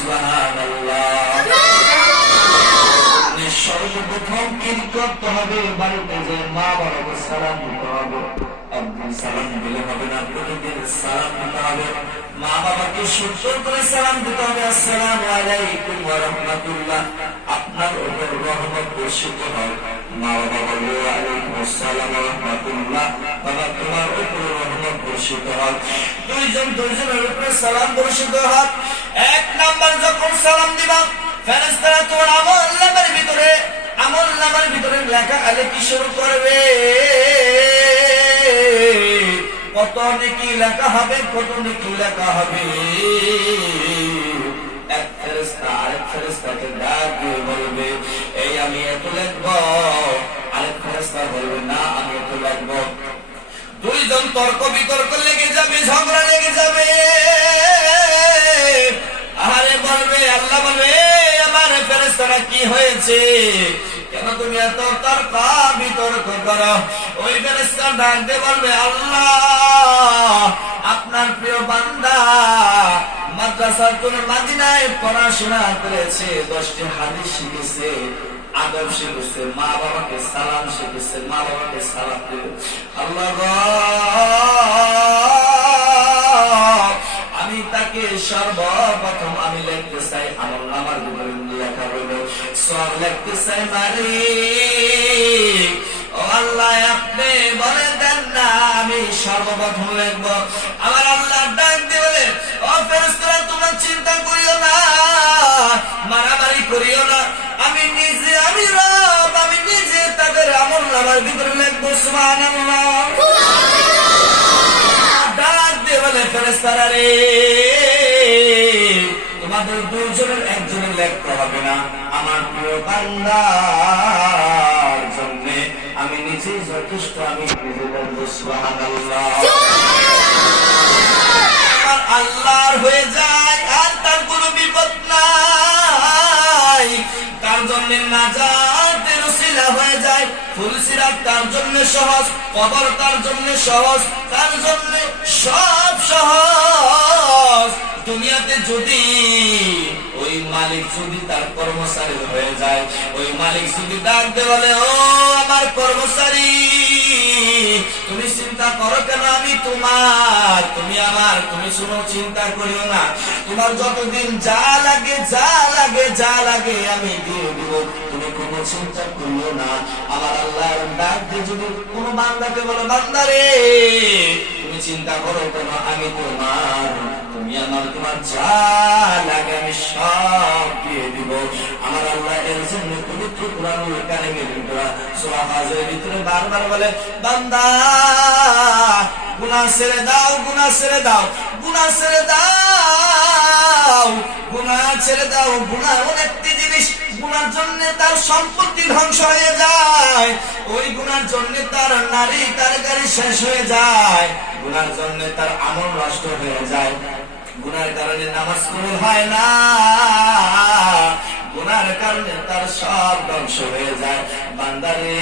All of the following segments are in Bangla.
সুবহানাল্লাহ। সর্বপ্রথম কি করতে হবে? বাড়িতে যে মা বাবাকে সালাম দিতে হবে। একদিন সালাম দিলে হবে না, প্রতিদিন সালাম দিতে হবে। মা বাবাকে সুন্দর করে সালাম দিতে হবে। আসসালামু আলাইকুম ওয়া রাহমাতুল্লাহ, আপনার উপর রহমত বর্ষিত হোক। মা বাবা বলবে ওয়া আলাইকুম আসসালাম ওয়া রাহমাতুল্লাহ, বাবা তোমার উপর রহমত বর্ষিত হোক। দুইজনের উপরে সালাম বর্ষিত হোক। এক নাম্বার যখন সালাম দিবা, ফেরেশতারা তোমার আমলনামার ভিতরে লেখা কি শুরু করবে। কত নেকি লেখা হবে, কত নেকি লেখা হবে। এক ফেরেশতা আরেক ফেরেশতাকে ডাক দিয়ে বলবে, এই আমি এত লিখব। আরেক ফেরেশতা বলবে, না আমি এত লিখব। দুইজন তর্ক বিতর্ক লেগে যাবে, ঝগড়া লেগে যাবে। আরে বলবে, আল্লাহ বলবে, আমার ফেরেশতারা কি হয়েছে, কেন তুমি এত তর্ক বিতর্ক করো? ওই ফেরেশতা ডাক দিয়ে বলবে, আল্লাহ আপনার প্রিয় বান্দা মাদ্রাসাতুল মাদিনায় পড়াশোনা করেছে, 10টি হাদিস শিখেছে, আদব শিখেছে, মা বাবাকে সালাম শিখেছে, মা বাবাকে সালাম দিবে। আল্লাহ আমি তাকে সর্বপ্রথম আমি লিখতে চাই, আমলনামার ভিতরে লেখা হইল সব লিখতে চাই মালিক। ও আল্লাহ আপনি বলে দেন না আমি সর্বপ্রথম লিখব। আমার আল্লাহ ডাক দিয়ে বলে, ও ফেরেশতারা তোমরা চিন্তা করিও না, মারামারি করিও না, আমি নিজে, আমি রব, আমি নিজে তাদের আমলনামার ভিতরে লিখব। সুবহানাল্লাহ। ডাক দিয়ে বলে, ফেরেশতারা রে, তোমাদের দুজনের একজনের লিখতে হবে না, আমার প্রিয় বান্দার জন্য আমি নিজে যথেষ্ট, আমি নিজে লিখব। সুবহানাল্লাহ। আমার আল্লাহর হয়ে যায়, আর তার কোনো বিপদ নাই, তার জন্য নাজাতের উসিলা হয়ে যায়। ফুলসিরাত তার জন্য সহজ, কবর তার জন্য সহজ, তার জন্য সব সহজ। দুনিয়াতে যদি ওই মালিক যদি তার কর্মচারী হয়ে যায়, ওই মালিক যদি ডাক দিয়ে বলে, ও আমার কর্মচারী তুমি চিন্তা করো কেন, আমি তোমার, তুমি আমার, তুমি শুনো চিন্তা করিও না, তোমার যতদিন যা লাগে আমি দিয়ে দিব, তুমি কোনো চিন্তা করিও না। আমার আল্লাহ ডাক দিয়ে যদি কোন বান্দাকে বলো, বান্দারে তুমি চিন্তা করো কেন, আমি তোমার, তুমি আমার, তোমার যা লাগে আমি সব দিয়ে দিব। আমার আল্লাহ এর জন্য পবিত্র কুরআনুল কারীমের ভিতরে সূরা হাজরের ভিতরে বারবার বলে, বান্দা গুনাহ ছেড়ে দাও, গুনাহ ছেড়ে দাও, গুনাহ ছেড়ে দাও, গুনাহ ছেড়ে দাও। গুনাহ এমন একটি জিনিস, গুনার জন্য তার সম্পত্তি ধ্বংস হয়ে যায়, ওই গুনার জন্য তার নারী তার গাড়ি শেষ হয়ে যায়, গুনার জন্য তার আমল নষ্ট হয়ে যায়, গুনার কারণে নামাজ কবুল হয় না, গুনার কারণে তার সব ধ্বংস হয়ে যায়। বান্দারে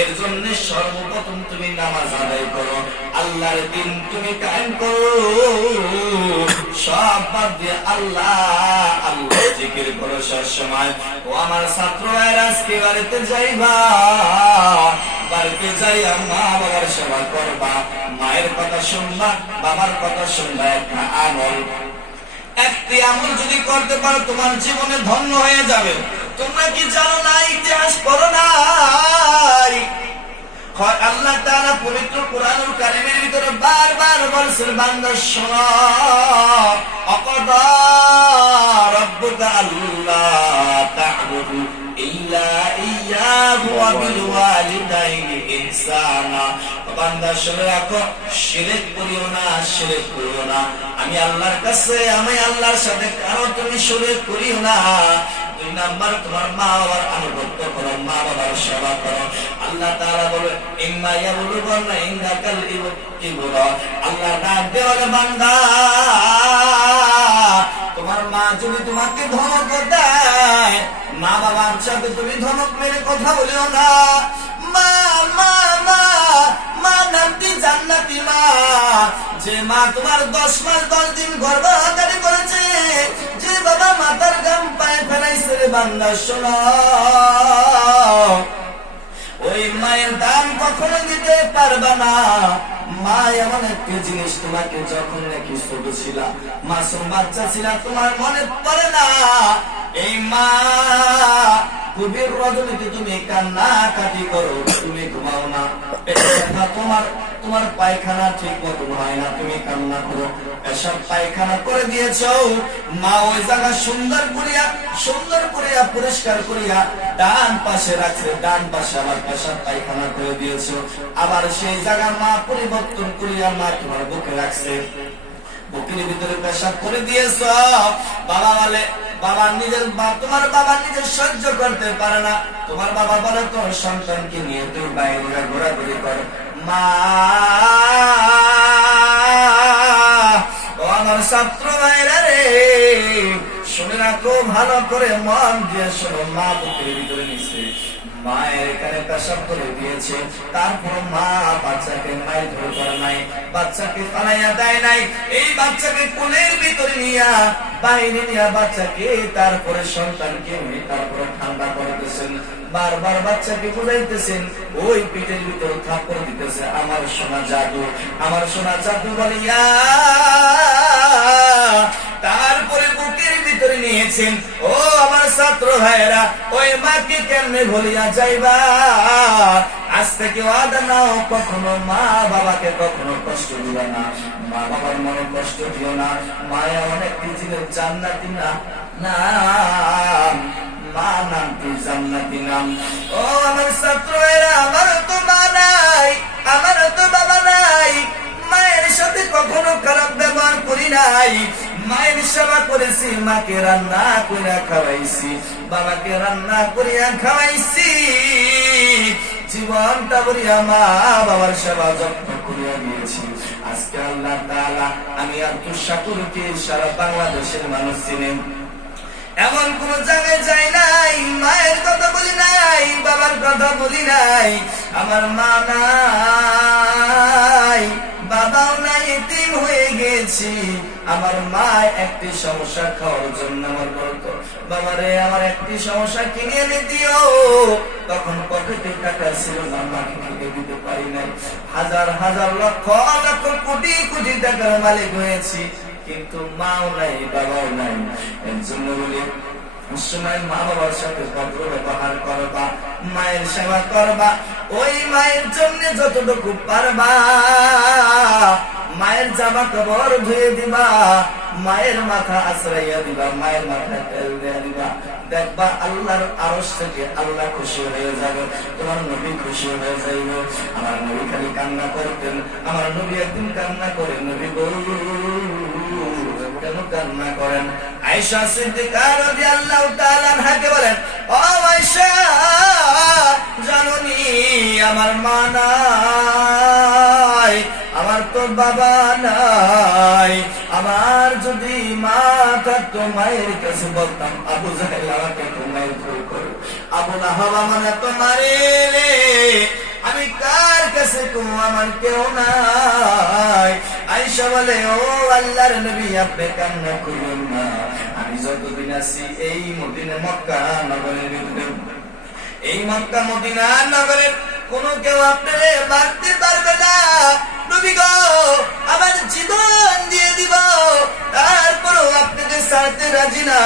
এর জন্য সর্বপ্রথম তুমি নামাজ আদায় করো, আল্লাহর দিন তুমি কায়েম করো, সব বাদ দিয়ে আল্লাহ আল্লাহ জিকির করো সব সময়। ও আমার ছাত্র ভাইরা, আজকে বাড়িতে যাইবা, বাড়িতে যাইয়া মা বাবার সেবা করবা, মায়ের কথা শুনবা, বাবার কথা শুনবা। একটা আমল, একটি আমল যদি করতে পারো তোমার জীবনে ধন্য হয়ে যাবে। তোমরা কি জানো না, ইতিহাস পড়ো নাই, আল্লাহ তাআলা পবিত্র কুরআনুল কারীমের ভিতরে বারবার বলছেন, বান্দা শোনো, অকদা রাব্বুকা আল্লা তা'বুদু ইল্লা ইয়্যাহু ওয়া বিল ওয়ালিদাইনি ইহসানা। বান্দা শুনে রাখো, শিরক করিও না, শিরক করিও না। আমি আল্লাহর কাছে, আমি আল্লাহর সাথে কারো তুমি শিরক করিও না। 2 নাম্বার, তোমার মা বাবার আনুগত্য করো, মা বাবার সেবা করো। আল্লাহ তাআলা বলে, ইম্মা ইয়াবলুগান্না ইনদাকাল কিবরা। আল্লাহ ডাক দেওয়ালে, বান্দা তোমার মা যদি তোমাকে ধমক দেয়, মা বাবার সাথে তুমি ধমক মেরে কথা বলিও না। মা মা মা মা নামটি জান্নাতি মা, যে মা তোমার 10 মাস 10 দিন গর্ভধারণ করেছে, যে বাবা মাথার গাম পায়ে ফেলাইছে রে বান্দা শোনো, ওই মায়ের দাম কখনো দিতে পারবা না। মা এমন একটি জিনিস, তোমাকে যখন নাকি ছোট ছিল, মাসুম বাচ্চা ছিল, তোমার মনে পড়ে না এই মা গভীর রজনীতে তুমি কান্নাকাটি করো, তুমি ঘুমাও না, তোমার পায়খানা ঠিক মতো হয় না, তুমি কান্না করো, এসব পায়খানা করে দিয়েছ, মা ওই জায়গা সুন্দর করিয়া পরিষ্কার করিয়া ডান পাশে রাখছে, ডান পাশে আবার পেশাব পায়খানা করে দিয়েছ, আবার সেই জায়গা মা পরিবর্তন করিয়া মা তোমার বুকে রাখছে, বুকের ভিতরে পেশাব করে দিয়েছ। তোমার বাবা নিজের সহ্য করতে পারে না, তোমার বাবা বলে তোর সন্তানকে নিয়ে তুই বাইরে ঘোরাঘুরি কর। মা, ও আমার ছাত্র ভাইরা রে, শুনে রাখো, ভালো করে মন দিয়ে শোনো, মা বুকের ভিতরে নিছে, মায়ের এখানে পেশাব করে দিয়েছে, তারপর মা বাচ্চাকে মাই ধরে করে নাই, বাচ্চাকে পালাইয়া দেয় নাই, এই বাচ্চাকে কোলের ভিতরে নিয়া বাইরে নিয়া বাচ্চাকে, তারপরে সন্তানকে তারপরে ঠান্ডা করতেছেন, বারবার বাচ্চাকে বুঝাইতেছেন, ওই পিঠের ভিতর থাপ্পড় দিতেছে, আমার সোনা জাদু, আমার সোনা জাদু বলিয়া, তারপরে বুকের ভিতরে নিয়েছেন। ও আমার ছাত্র ভাইরা, ওই মাকে কেমনে ভুলিয়া যাইবা? আজ থেকে ওয়াদা নাও, কখনো মা বাবাকে কখনো কষ্ট দিও না, মা বাবার মনে কষ্ট দিও না। মায়া অনেক জিনিস জান্নাতি নাম, মা নাম কি জান্নাতি নাম। ও আমার ছাত্র ভাইরা, আমার তো মা নাই, আমার তো বাবা নাই, মায়ের সাথে কখনো খারাপ ব্যবহার করি নাই, মায়ের সেবা করেছি, মাকে রান্না করিয়া খাওয়াইছি, বাবাকে রান্না করিয়া খাওয়াইছি, জীবনটা করিয়া মা বাবার সেবা যত্ন করিয়া দিয়েছি। আজকে আল্লাহ তাআলা আমি আব্দুল শাকুরকে সারা বাংলাদেশের মানুষ চিনেন, এমন কোন জায়গায় যাই নাই, মায়ের কথা বলি নাই, বাবার কথা বলি নাই, আমার মা নাই, বাবাও নাই, এতিম হয়ে গেছি। আমার মা একটি সমস্যা খাওয়ার জন্য আমার বলতো, বাবারে আমার একটি সমস্যা কিনে এনে দিও, তখন পকেটে টাকা ছিল না, মাকে কিনে দিতে পারি নাই, হাজার হাজার লক্ষ লক্ষ কোটি কোটি টাকার মালিক হয়েছি, কিন্তু মাও নাই, বাবাও নাই। এর জন্য বলি, সময় মা বাবার সাথে ভদ্র ব্যবহার করবা, মায়ের সেবা করবা, ওই মায়ের জন্য যতটুকু পারবা, মায়ের জামা কাপড় ধুয়ে দিবা, মায়ের মাথা আশ্রইয়া দিবা, মায়ের মাথায় তেল দিয়ে দিবা, দেখবা আল্লাহর আরশ থেকে আল্লাহ খুশি হয়ে যাবে, তোমার নবী খুশি হয়ে যাইবে। আমার নবী খালি কান্না করতেন, আমার নবী একদিন কান্না করে, নবী কেন কান্না করেন? আয়েশা সিদ্দিকা রাদিয়াল্লাহু তাআলা আনহাকে বলেন, ও আয়েশা, জানোনি আমার মা নাই, আমার তো বাবা নাই, আমার যদি মা থাকতো মায়ের কাছে বলতাম, আবু জাহেল আমাকে তো মায়ের ভয় করে, আবু লাহাব আমার এত মারে রে, আমি কার কাছে কোনো, আমার কেউ নাই। আয়েশা বলে, ও আল্লাহর নবী, আপনি কান্না করবেন না, আমি যতদিন আছি এই মদিনা মক্কা নগরের ভিতরে, এই মক্কা মদিনা নগরের কোন কেউ আপনারে মারতে পারবে না, নবী গো, আমার জীবন দিয়ে দিব, তারপরও আপনাকে ছাড়তে রাজি না।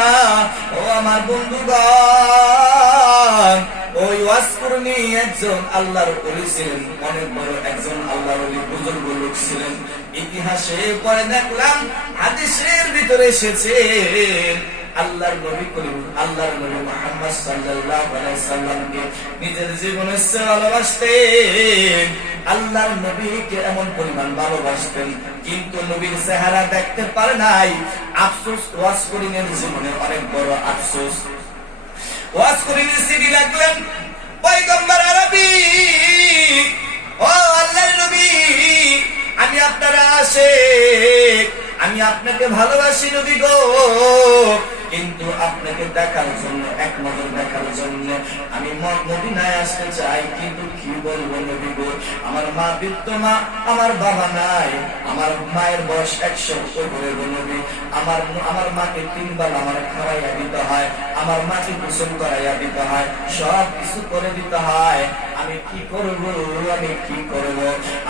ও আমার বন্ধুগণ, ওই ওয়াসকুরনি একজন আল্লাহর ওলি ছিলেন, অনেক বড় একজন আল্লাহর ওলি, বুজুর্গ লোক ছিলেন। ইতিহাসে পরে দেখলাম, হাদিসের ভিতরে এসেছে, আল্লাহর নবী করিম, আল্লাহর নবী মুহাম্মদ সাল্লাল্লাহু আলাইহি সাল্লামকে নিজের জীবনের চেয়ে ভালোবাসতেন, আল্লাহর নবীকে এমন পরিমাণ ভালোবাসতেন, কিন্তু নবীর চেহারা দেখতে পারে নাই। আফসোস, ওয়াজ করিমের জীবনে অনেক বড় আফসোস। ওয়াজ করিমের সিডি লাগলেন, পয়গম্বর আরবি, ও আল্লাহর নবী, আমি আপনার আশিক, আমি আপনাকে ভালোবাসি নবী গো, কিন্তু আপনাকে দেখার জন্য, এক নজর দেখার জন্য আমি মদিনায় আসতে চাই, কিন্তু কি বলবো নবী গো, আমার মা বৃদ্ধ মা, আমার বাবা নাই, আমার মায়ের বয়স 100 উপরে গো নবী, আমার মাকে 3 বেলা আমার খাওয়াইয়া দিতে হয়, আমার মাকে গোসল করাইয়া দিতে হয়, সব কিছু করে দিতে হয়, আমি কি করব, আমি কি করব,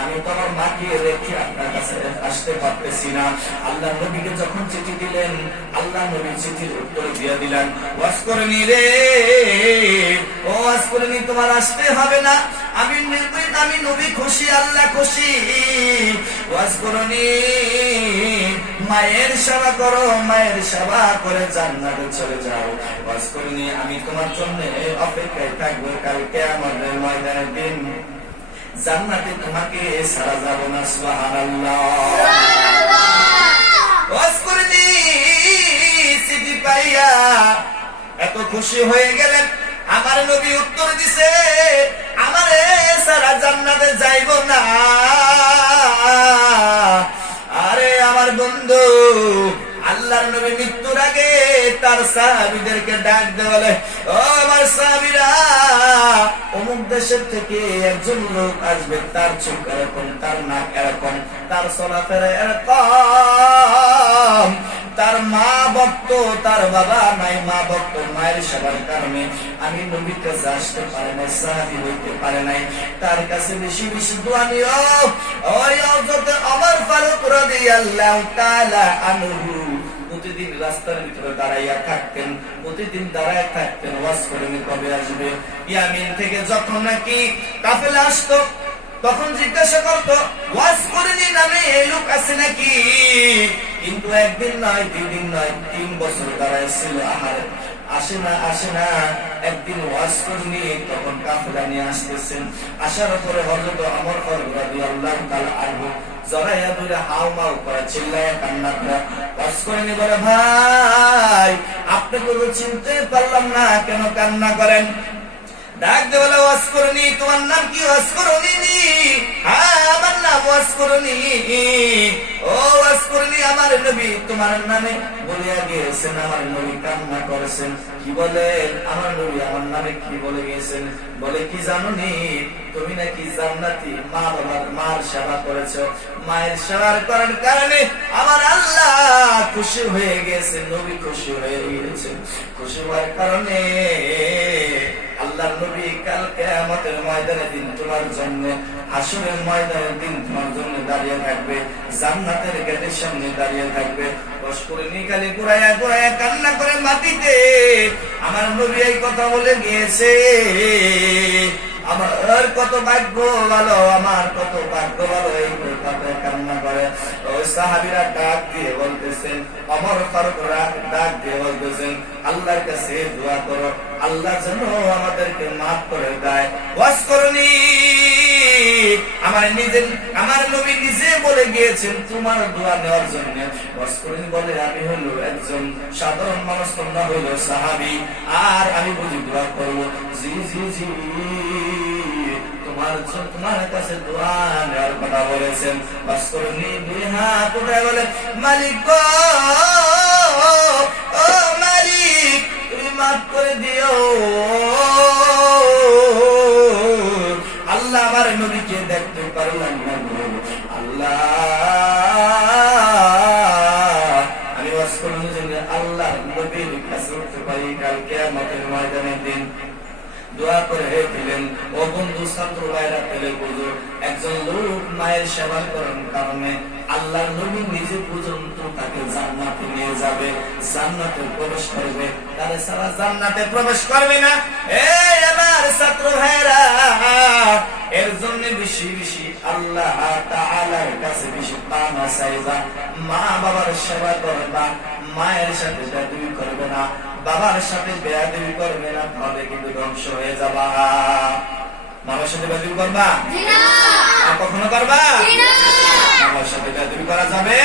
আমি তো আমার মাকে রেখে আপনার কাছে আসতে পারতেছি না। আল্লাহ নবীকে যখন চিঠি দিলেন, আল্লাহ নবী চিঠির উত্তর দিয়ে দিলেন, ওয়াজ করে নি রে, ও ওয়াজ করে নি, তোমার আসতে হবে না, আমি নবী খুশি, আল্লাহ খুশি, ওয়াজ করনি, মায়ের সেবা করো, মায়ের সেবা করে জান্নাতে চলে যাও, ওয়াজ করনি, আমি তোমার জন্য অপেক্ষায় থাকবো, কালকে আমাদের ময়দানের দিন জান্নাতে তোমাকে ছাড়া যাব না। সুবহানাল্লাহ। ওয়াজ করনি, চিঠি পাইয়া এত খুশি হয়ে গেলেন, আমার নবী উত্তর দিছে, আমারে সারা জান্নাতে যাইব না। আরে আমার বন্ধু, আল্লাহর নবী মৃত্যুর আগে তার সাহাবীদেরকে ডাক দিয়ে বলে, ও আমার সাহাবীরা, অমুক দেশের থেকে একজন লোক আসবে, তার চোখ এরকম, তার নাক এরকম, তার চলাফেরা এরকম, তার মা ভক্ত, তার বাবা নাই, মা ভক্ত, মায়ের সেবার কারণে আমি নবীর কাছে আসতে পারে নাই, সাহাবী হইতে পারে নাই, তার কাছে বেশি বেশি দোয়া নিও। ওই হযরত ওমর ফারুক রাদিয়াল্লাহু তাআলা আনহু প্রতিদিন রাস্তার ভিতরে দাঁড়াইয়া থাকতেন, প্রতিদিন দাঁড়ায় থাকতেন, ওয়াজ করে কবে আসবে। ইয়ামিন থেকে যখন নাকি কাফেলা আসতো, তখন জিজ্ঞাসা করতো, ওয়াজ করেনি নামে এই লোক আছে নাকি? কিন্তু একদিন নয়, 2 দিন নয়, 3 বছর দাঁড়ায় ছিল, আহার আসে না। একদিন ওয়াজ করেনি, তখন কাফেলা নিয়ে আসতেছেন, আসার পরে হযরত ওমর ফারুক রাদিয়াল্লাহু তাআলা আনহু জড়াইয়া ধরে হাউ মাউ করে চিল্লায়া কান্না করে ওয়াজ করেনি, বলে, ভাই আপনাকে তো চিনতে পারলাম না, কেন কান্না করেন? ডাক দিয়ে বলে, ওয়াজ করনি, তোমার নাম কি? ওয়াজ করনি। হ্যাঁ, আমার নাম ওয়াজ করনি। ও ওয়াজ করনি, আমার নবী তোমার নামে বলিয়া গিয়েছেন, আমার নবী কান্না করেছেন। কি বলেন? আমার নবী আমার নামে কি বলে গিয়েছেন? বলে, কি জানোনি, তুমি নাকি জান্নাতি, মা বাবার মার সেবা করেছো, মায়ের সেবার করার কারণে আমার আল্লাহ খুশি হয়ে গেছে, নবী খুশি হয়ে গিয়েছে, খুশি হওয়ার কারণে আল্লাহর নবী কাল কিয়ামতের ময়দানে দিন তোমার জন্য, হাসরের ময়দানের দিন তোমার জন্য দাঁড়িয়ে থাকবে, জান্নাতের গেটের সামনে দাঁড়িয়ে থাকবে। বস করে নিকালে ঘুরাইয়া কান্না করে মাটিতে আমার নবী এই কথা বলে গিয়েছে। আমার কত ভাগ্য ভালো, আমার কত ভাগ্য ভালো, এই কথা কান্না করে। ওই সাহাবীরা ডাক দিয়ে বলতেছেন, ওমর ফারুক ডাক দিয়ে বলতেছেন, আল্লাহর কাছে দোয়া করো, আল্লাহ যেন আমাদেরকে মাফ করে দেয়। ওয়াজ করনি, আমার নবী নিজে বলে গিয়েছেন তোমার দোয়া নেওয়ার জন্য। ওয়াজ করনি বলে, আমি হলো একজন সাধারণ মানুষ, তোমরা হইল সাহাবী, আর আমি বুঝি দোয়া করবো। জি জি জি, তোমার কাছে দোয়া নেওয়ার কথা বলেছেন। ওয়াজ করনি 2 হাত উঠে বলে, মালিক গো, ও মালিক, তুমি মাফ করে দিও। আল্লাহ আমার নবীকে দেখতে পারলাম না, আল্লাহ আমি ওয়াজ করলাম যে আল্লাহ নবীর কাছে উঠতে পারি কাল কিয়ামতের ময়দানের দিন। দোয়া করে দিলেন। ও বন্ধু, ছাত্র ভাইরা, পেলে বুঝো, একজন লোক মায়ের সেবা করার কারণে আল্লাহর নবী নিজে পর্যন্ত তাকে জান্নাতে নিয়ে যাবে, জান্নাতে প্রবেশ করবে, তারে সারা জান্নাতে প্রবেশ করবে না। এই আমার ছাত্র ভাইরা, এর জন্য বেশি বেশি আল্লাহ তাআলার কাছে বেশি পানা চাইবা, মা বাবার সেবা করবা, মায়ের সাথে বেয়াদবি করবে না, বাবার সাথে বেয়াদবি করবে না, তাহলে কিন্তু ধ্বংস হয়ে যাবা। বাবার সাথে বেয়াদবি করবা? আর কখনো করবা? বাবার সাথে বেয়াদবি করা যাবে